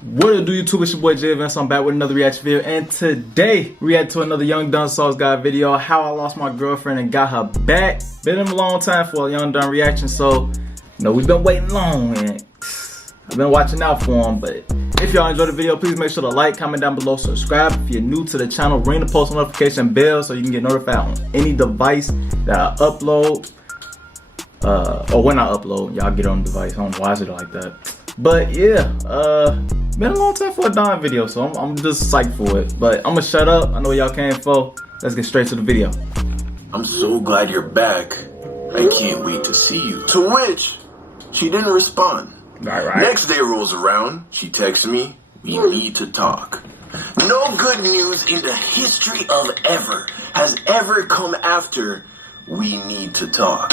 What it do, YouTube? It's your boy Jay Vance. I'm back with another reaction video, and today we react to another Young Dunn Sauce guy video. How I lost my girlfriend and got her back. Been a long time for a Young Dunn reaction, so you know we've been waiting long, and I've been watching out for him. But if y'all enjoyed the video, please make sure to like, comment down below, subscribe. If you're new to the channel, ring the post notification bell so you can get notified on any device that I upload. Or when I upload, y'all get on the device. I don't know why I said it like that. But yeah, been a long time for a Don video, so I'm just psyched for it. But I'm gonna shut up. I know y'all came for. Let's get straight to the video. I'm so glad you're back. I can't wait to see you. To which, she didn't respond. Right. Next day rolls around, she texts me, we need to talk. No good news in the history of ever has ever come after we need to talk.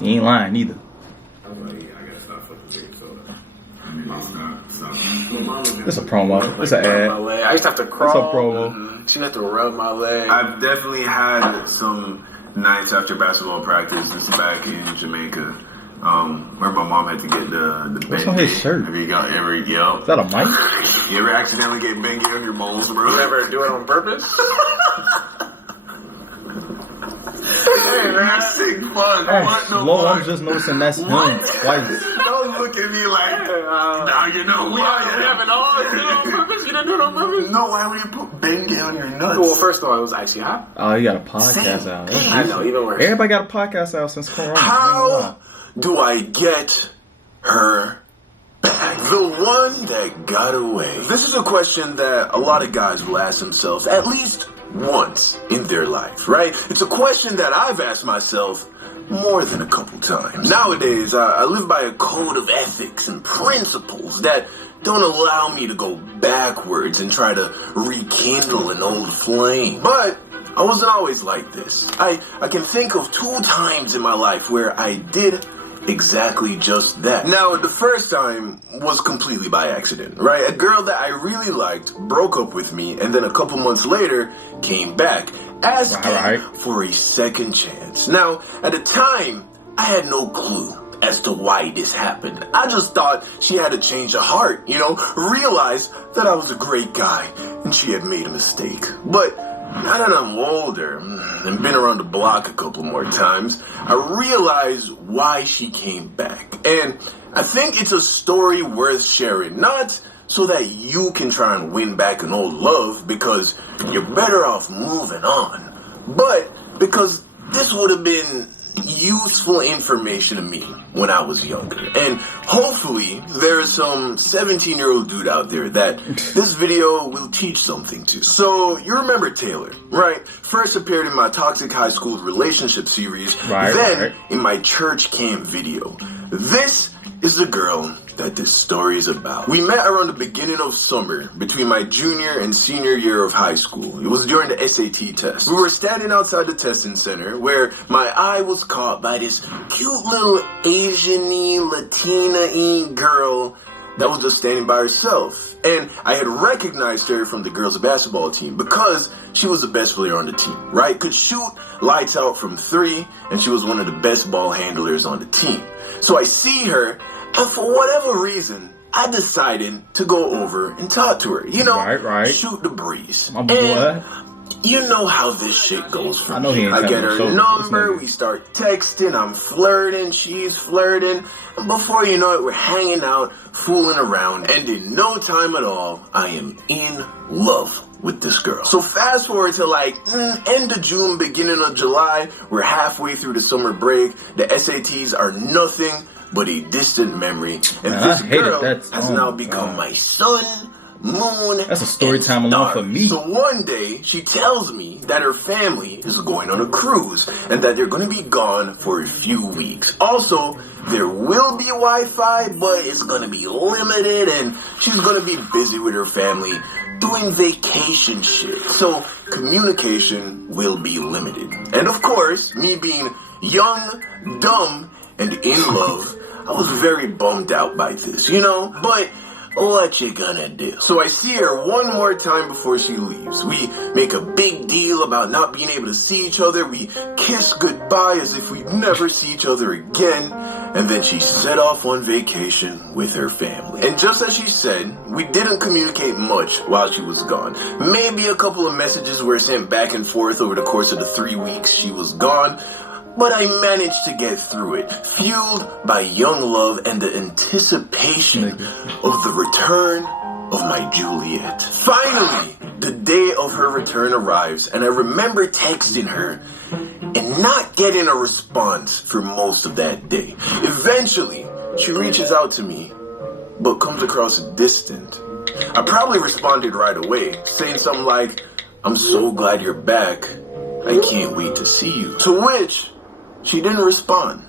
He ain't lying either. It's a promo. It's an ad. I used to have to crawl. It's a promo. She had to rub my leg. I've definitely had some nights after basketball practice. This is back in Jamaica, where my mom had to get the What's on his shirt? Have you got every Is that a mic? You ever accidentally get Bengi on your balls, bro? You ever do it on purpose? Hey, that's sick fun. What the Lord, I'm fuck? just noticing that's him twice. Don't look at me like, now you know why. You didn't do it on purpose? No, why would you put Bengi on your nuts? Well, first of all, it was actually hot. Oh, you got a podcast Same out. thing. I know, even worse. Everybody got a podcast out since Corona. How do I get her back? The one that got away. This is a question that a lot of guys will ask themselves at least once in their life, right? It's a question that I've asked myself more than a couple times. Nowadays, I live by a code of ethics and principles that don't allow me to go backwards and try to rekindle an old flame. But I wasn't always like this. I can think of 2 times in my life where I did exactly just that. Now, the first time was completely by accident, right? A girl that I really liked broke up with me, and then a couple months later came back asking for a second chance. Now, at the time, I had no clue as to why this happened. I just thought she had a change of heart, realized that I was a great guy and she had made a mistake. But now that I'm older and been around the block a couple more times, I realize why she came back. And I think it's a story worth sharing, not so that you can try and win back an old love because you're better off moving on, but because this would have been useful information to me when I was younger. And hopefully there's some 17-year-old dude out there that this video will teach something to. So you remember Taylor, right? First appeared in my Toxic High School Relationship series, then in my church camp video. This is the girl that this story is about. We met around the beginning of summer between my junior and senior year of high school. It was during the SAT test. We were standing outside the testing center where my eye was caught by this cute little Asian-y, Latina-y girl that was just standing by herself. And I had recognized her from the girls' basketball team because she was the best player on the team, right? Could shoot lights out from 3, and she was one of the best ball handlers on the team. So I see her, and for whatever reason, I decided to go over and talk to her. Shoot the breeze. My boy. You know how this shit goes for me. I get her number, we start texting, I'm flirting, she's flirting, and before you know it, we're hanging out, fooling around, and in no time at all, I am in love with this girl. So fast forward to like end of June, beginning of July, we're halfway through the summer break, the SATs are nothing but a distant memory, and this girl has now become my sun, moon. That's a story time alone for me. So one day she tells me that her family is going on a cruise and that they're going to be gone for a few weeks. Also, there will be Wi-Fi, but it's going to be limited, and she's going to be busy with her family doing vacation shit. So communication will be limited. And of course, me being young, dumb, and in love, I was very bummed out by this, but what you gonna do? So I see her one more time before she leaves. We make a big deal about not being able to see each other. We kiss goodbye as if we'd never see each other again. And then she set off on vacation with her family. And just as she said, we didn't communicate much while she was gone. Maybe a couple of messages were sent back and forth over the course of the 3 weeks she was gone. But I managed to get through it, fueled by young love and the anticipation of the return of my Juliet. Finally, the day of her return arrives, and I remember texting her and not getting a response for most of that day. Eventually, she reaches out to me, but comes across distant. I probably responded right away, saying something like, "I'm so glad you're back. I can't wait to see you." To which she didn't respond.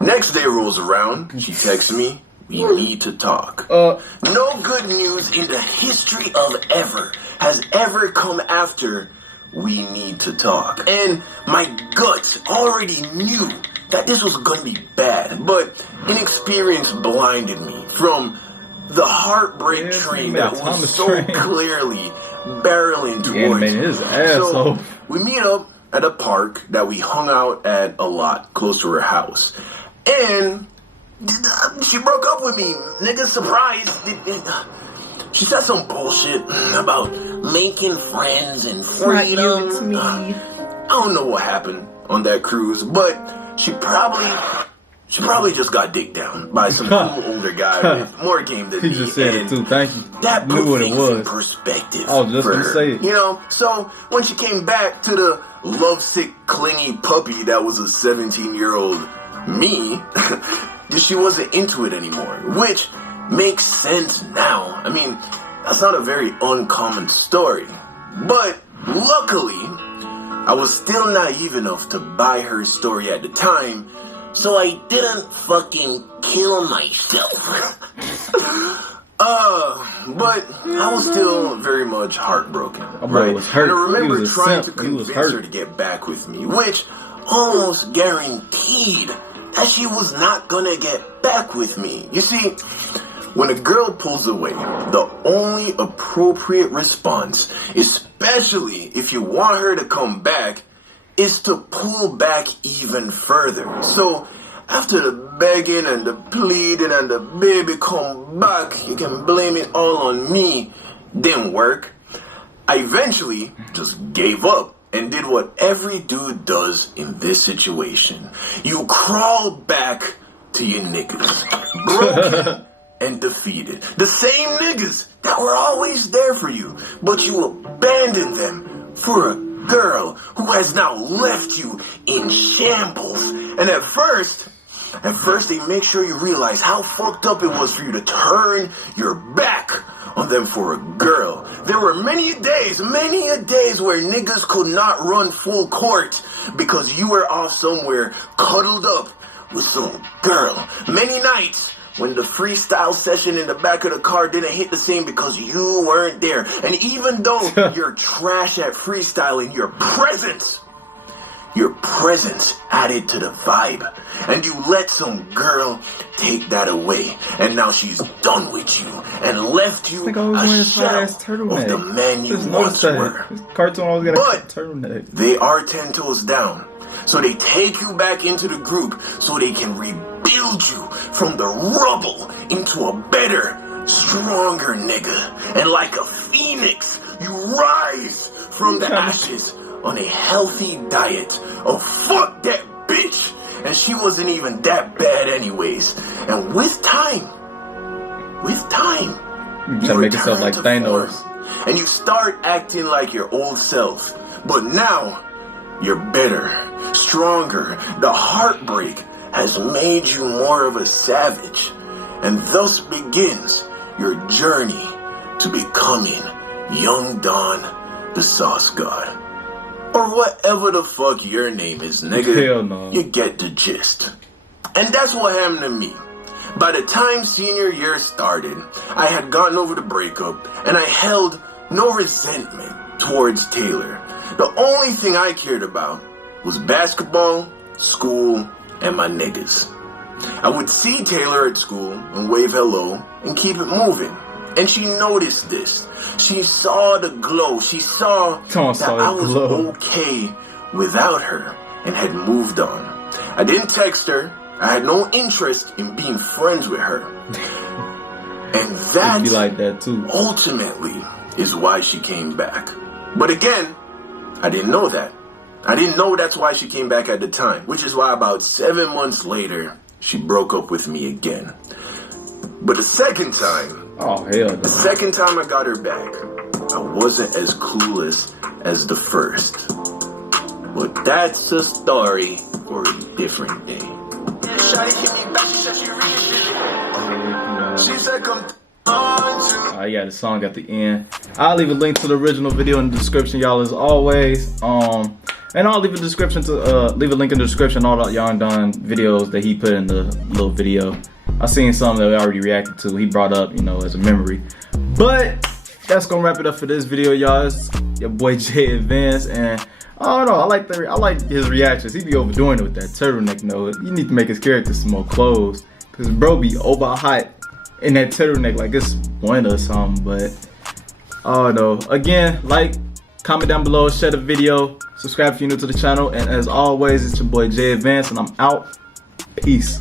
Next day rolls around. She texts me, "We need to talk." No good news in the history of ever has ever come after "we need to talk." And my guts already knew that this was going to be bad. But inexperience blinded me from the heartbreak train that was so clearly barreling towards me. So we meet up at a park that we hung out at a lot close to her house. And she broke up with me. Nigga, surprise. She said some bullshit about making friends and freedom. I don't know what happened on that cruise, but she probably just got dicked down by some cool older guy with more game than me. He just said it too, thank you. That knew put what it things was. in perspective. I was just for gonna her, say it. You know, so when she came back to the lovesick, clingy puppy that was a 17-year-old me, she wasn't into it anymore, which makes sense now. I mean, that's not a very uncommon story. But luckily, I was still naive enough to buy her story at the time, so I didn't fucking kill myself. But I was still very much heartbroken. Right? Was hurt. And I remember He was trying to simp. He was convince her hurt. to get back with me, which almost guaranteed that she was not gonna get back with me. You see, when a girl pulls away, the only appropriate response, especially if you want her to come back, is to pull back even further. So, after the begging and the pleading and the "baby come back, you can blame it all on me" didn't work, I eventually just gave up and did what every dude does in this situation. You crawl back to your niggas, broken and defeated. The same niggas that were always there for you, but you abandoned them for a girl who has now left you in shambles. And at first they make sure you realize how fucked up it was for you to turn your back on them for a girl. There were many a days where niggas could not run full court because you were off somewhere cuddled up with some girl. Many nights when the freestyle session in the back of the car didn't hit the same because you weren't there. And even though you're trash at freestyling, your presence added to the vibe. And you let some girl take that away. And now she's done with you and left you a shell of the man you once were. Cartoon always got a turtleneck. They are 10 toes down. So they take you back into the group so they can rebuild you from the rubble into a better, stronger nigga. And like a phoenix, you rise from the ashes on a healthy diet of "fuck that bitch," and she wasn't even that bad anyways. And with time, You try to make yourself like Thanos. and you start acting like your old self. But now, you're better, stronger. The heartbreak has made you more of a savage. And thus begins your journey to becoming Young Don, the Sauce God. Or whatever the fuck your name is, nigga. Hell no. You get the gist. And that's what happened to me. By the time senior year started, I had gotten over the breakup, and I held no resentment towards Taylor. The only thing I cared about was basketball, school, and my niggas. I would see Taylor at school and wave hello and keep it moving. And she noticed this. She saw the glow. She saw Tom that saw I the was glow. okay without her and had moved on. I didn't text her. I had no interest in being friends with her. And that Be like that too. ultimately is why she came back. But again, I didn't know that. I didn't know that's why she came back at the time, which is why about 7 months later, she broke up with me again. But the second time, Oh hell the no. second time I got her back, I wasn't as clueless as the first. But that's a story for a different day. Shawty hit me back, she said she reached. She said come on to. Yeah, the song at the end. I'll leave a link to the original video in the description, y'all, as always. And I'll leave a description to leave a link in the description all the Young Don videos that he put in the little video. I seen some that we already reacted to. He brought up, you know, as a memory. But that's gonna wrap it up for this video, y'all. It's your boy Jay Advance, and I don't know. I like his reactions. He be overdoing it with that turtleneck. No, you need to make his character some more clothes, cause bro be over hot in that turtleneck like it's winter or something. But I don't know. Again, like, comment down below, share the video, subscribe if you're new to the channel, and as always, it's your boy Jay Advance, and I'm out. Peace.